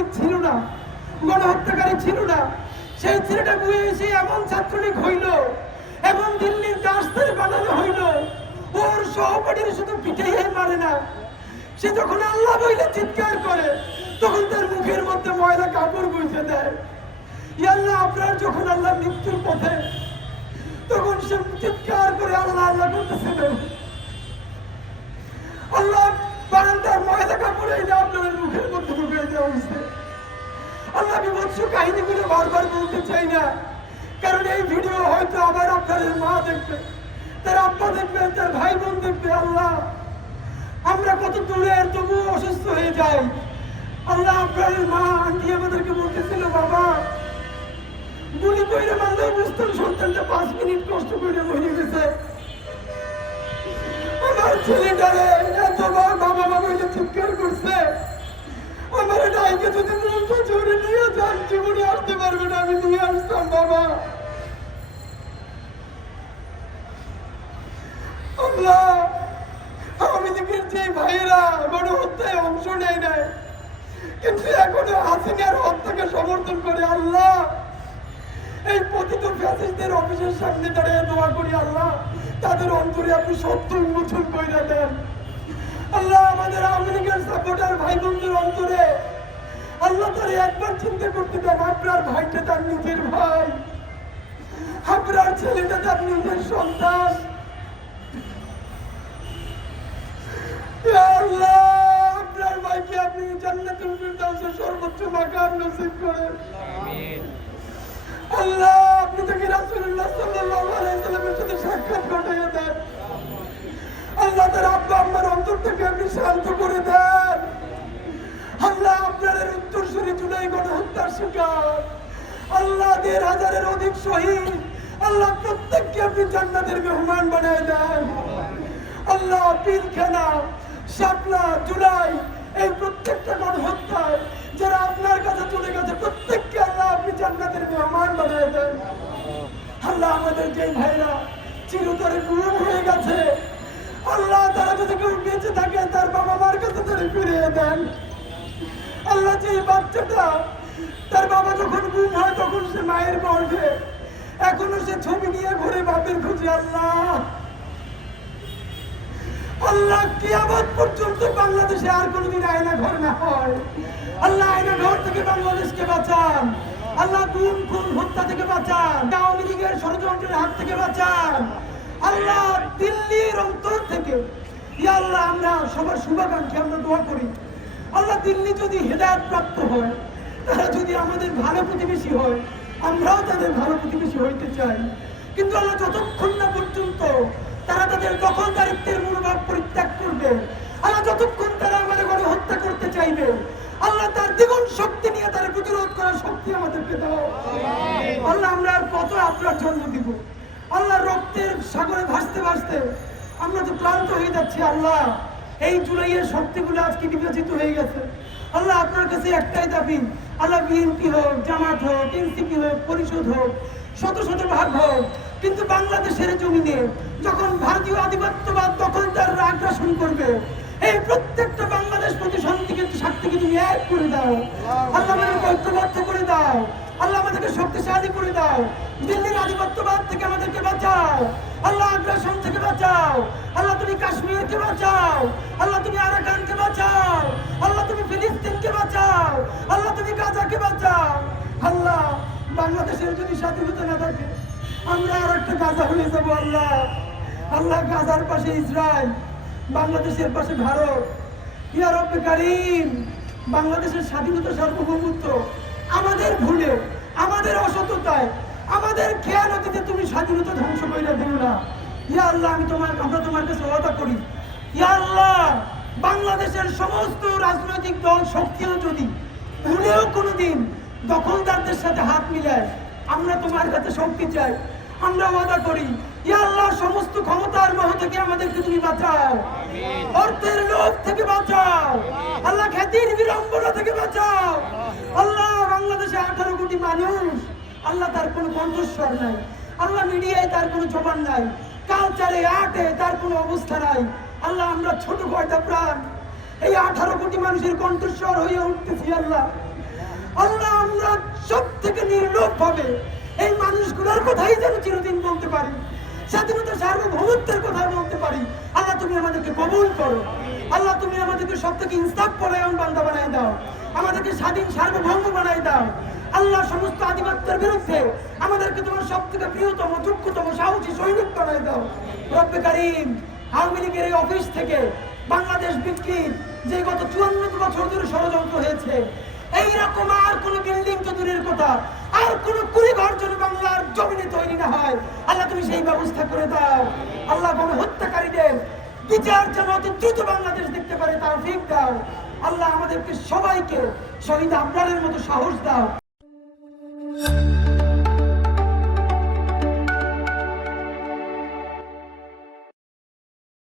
ছাত্রলীগ ছিল না, গণহত্যাকারী ছিল না। সেই ছেলেটা বুয়ে এসে এমন ছাত্রলীগ হইল এমন দিল্লির দাসদের বানানো হইল। ওর সহপাঠীর শুধু পিটাইয়াই মারে না। সে যখন আল্লাহ বইলে চিৎকার করে, তখন তার মুখের মধ্যে ময়লা কাপড় বুঝে দেয়। ইয়াল্লাহ, আপনার যখন আল্লাহ মৃত্যুর পথে, তখন সে চিৎকার কারণ এই ভিডিও হয়তো আবার আপনাদের মা দেখবে, তার আব্বা দেখবে, তার ভাই বোন দেখবে, আল্লাহ। আমরা কত দূরে, তবুও অসুস্থ হয়ে যাই। আল্লাহ আপনার মা, আন্টি আমাদেরকে বলতেছিল, বাবা, গুলি বুঝতাম সন্তানটা পাঁচ মিনিট কষ্ট করে মরে গেছে। আমার ছেলেটারে বাবা বলে চিৎকার করছে। আমার ডাইকে যদি জোরে নিয়ে জীবনে আসতে পারবে না, আমি নিয়ে আসতাম, বাবা। আল্লাহ লীগের যে ভাইয়েরা বড় হত্যায় অংশ নেয় নাই, কিন্তু এখনও হাসিনার হত্যাকে সমর্থন করে, আল্লাহ। এই পতিত ফ্যাসিস্টদের অফিসের সামনে দাঁড়িয়ে দোয়া করি, আল্লাহ। তাদের অন্তরে আপনি সত্য উন্মোচন করে দেন। আল্লাহ, আমাদের লীগের সাপোর্টার ভাই আল্লাহ তারে একবার চিন্তা করতে দেন আপনার ভাইটা তার নিজের ভাই। আপনার ছেলেটা তার নিজের সন্তান। আল্লাহ আপনার ভাইকে আপনি জান্নাতুল ফিরদাউসের সর্বোচ্চ মাকাম নসিব করেন। আল্লাহ আপনি তাকে রাসূলুল্লাহ সাল্লাল্লাহু আল্লাহ আমাদের হয়ে গেছে, আল্লাহ তারা যদি তার বাবা কাছে তারা ফিরিয়ে দেন। আল্লাহ যে বাচ্চাটা তার বাবা যখন গুম হয়, তখন সে মায়ের গর্ভে এখনও সে ছবি নিয়ে ঘুরে বাপের খুঁজে, আল্লাহ। আল্লাহ, কিয়ামত পর্যন্ত বাংলাদেশে আর কোনোদিন আয়না ঘর না হয়। আল্লাহ, আয়না ঘর থেকে বাংলাদেশকে বাঁচান। আল্লাহ, গুম, খুন, হত্যা থেকে বাঁচান। আওয়ামী লীগের ষড়যন্ত্রের হাত থেকে বাঁচান। আল্লাহ, দিল্লির অন্তর থেকে। ইয়া আল্লাহ, আমরা সবার শুভাকাঙ্ক্ষী, আমরা দোয়া করি। আল্লাহ, দিল্লি যদি হেদায়ত প্রাপ্ত হয় তারা যদি আমাদের ভালো প্রতিবেশী হয় আমরাও তাদের ভালো প্রতিবেশী হইতে চাই। কিন্তু আল্লাহ যতক্ষণ না পর্যন্ত তারা তাদের দখলদারিত্বের মনোভাব পরিত্যাগ করবে আল্লাহ যতক্ষণ তারা আমাদের ঘরে হত্যা করতে চাইবে আল্লাহ তার দ্বিগুণ শক্তি নিয়ে তারা প্রতিরোধ করার শক্তি আমাদেরকে দাও আল্লাহ আমরা আর কত আপনার জন্ম দিব? আল্লাহ রক্তের সাগরে ভাসতে ভাসতে আমরা তো ক্লান্ত হয়ে যাচ্ছি আল্লাহ। এই জুলাইয়ের শক্তিগুলো আজকে বিভাজিত হয়ে গেছে। আল্লাহ আপনার কাছে একটাই দাবি আল্লাহ বিএনপি হোক জামাত হোক এনসিপি হোক পরিষদ হোক শত শত ভাগ হোক কিন্তু বাংলাদেশের জমিনে যখন ভারতীয় আধিপত্যবাদ দখলদাররা আগ্রাসন করবে এই প্রত্যেকটা বাংলাদেশ প্রতিসন্ধিকে শক্তিকে তুমি এক করে দাও। আল্লাহ আমাদেরকে ঐক্যবদ্ধ করে দাও। আল্লাহ আমাদেরকে শক্তিশালী করে দাও। দিল্লির আধিপত্যবাদ থেকে আমাদেরকে বাঁচাও। আল্লাহ আগ্রাসন থেকে বাঁচাও। তুমি কাশ্মীরকে বাঁচাও। আল্লাহ, তুমি আরাকানকে বাঁচাও। আল্লাহ, তুমি ফিলিস্তিন ফিলিস্তিনকে বাঁচাও। আল্লাহ, তুমি গাজাকে বাঁচাও। আল্লাহ, বাংলাদেশের যদি স্বাধীনতা না থাকে, আমরা আর একটা গাজা হয়ে যাব, আল্লাহ। আল্লাহ, গাজার পাশে ইসরায়েল, বাংলাদেশের পাশে ভারত। ইয়া রব্বে কারিম, বাংলাদেশের স্বাধীনতা সার্বভৌমত্ব আমাদের ভুলে, আমাদের অসততায়, আমাদের খেয়ালতিতে তুমি স্বাধীনতা ধ্বংস করে দিও না। ইয়া আল্লাহ আমি তোমার আমরা তোমার কাছে ওয়াদা করি। ইয়া আল্লাহ বাংলাদেশের সমস্ত রাজনৈতিক দল শক্তিও যদি ভুলেও কোনোদিন দখলদারদের সাথে হাত মিলায় আমরা তোমার কাছে শক্তি চাই আমরা ওয়াদা করি। ইয়া আল্লাহ সমস্ত ক্ষমতার মোহ থেকে আমাদেরকে তুমি বাঁচাও। অর্থের লোভ থেকে বাঁচাও। আল্লাহ খ্যাতির বিড়ম্বনা থেকে বাঁচাও। আল্লাহ বাংলাদেশে আঠারো কোটি মানুষ আল্লাহ তার কোনো কণ্ঠস্বর নাই। আল্লাহ মিডিয়ায় তার কোনো জবান নাই। কালচারে, আর্টে তার কোনো অবস্থা নাই। আল্লাহ, আমরা ছোট কয়টা প্রাণ। এই আঠারো কোটি মানুষের কণ্ঠস্বর হয়ে উঠতেছি আল্লাহ। আল্লাহ, আমরা সব থেকে নির্লোভ ভাবে এই মানুষগুলোর কথাই যেন চিরদিন বলতে পারি। স্বাধীনতা সার্বভৌমত্বের কথা বলতে পারি। আল্লাহ, তুমি আমাদেরকে কবুল করো। আল্লাহ, তুমি আমাদেরকে সব থেকে ইনসাফ পরায়ণ বান্দা বানাই দাও। আমাদেরকে স্বাধীন, সার্বভৌম বানাই দাও। আল্লাহ, সমস্ত আধিপত্যের বিরুদ্ধে আমাদেরকে তোমার সব থেকে প্রিয়তম যোগ্যতম সাহসী কারিম, আওয়ামী লীগের এই অফিস থেকে বাংলাদেশ যে গত চুয়ান্ন বছর ধরে ষড়যন্ত্র হয়েছে, এইরকম আর কোন বিল্ডিং তো দূরের কথা। আর কোন কুড়ি ঘর বাংলার জমিনে তৈরি না হয়। আল্লাহ তুমি সেই ব্যবস্থা করে দাও। আল্লাহ গণহত্যাকারীদের বিচার যেন অতি দ্রুত বাংলাদেশ দেখতে পারে তার ফিক দাও। আল্লাহ আমাদেরকে সবাইকে শহীদ আবরারের মতো সাহস দাও।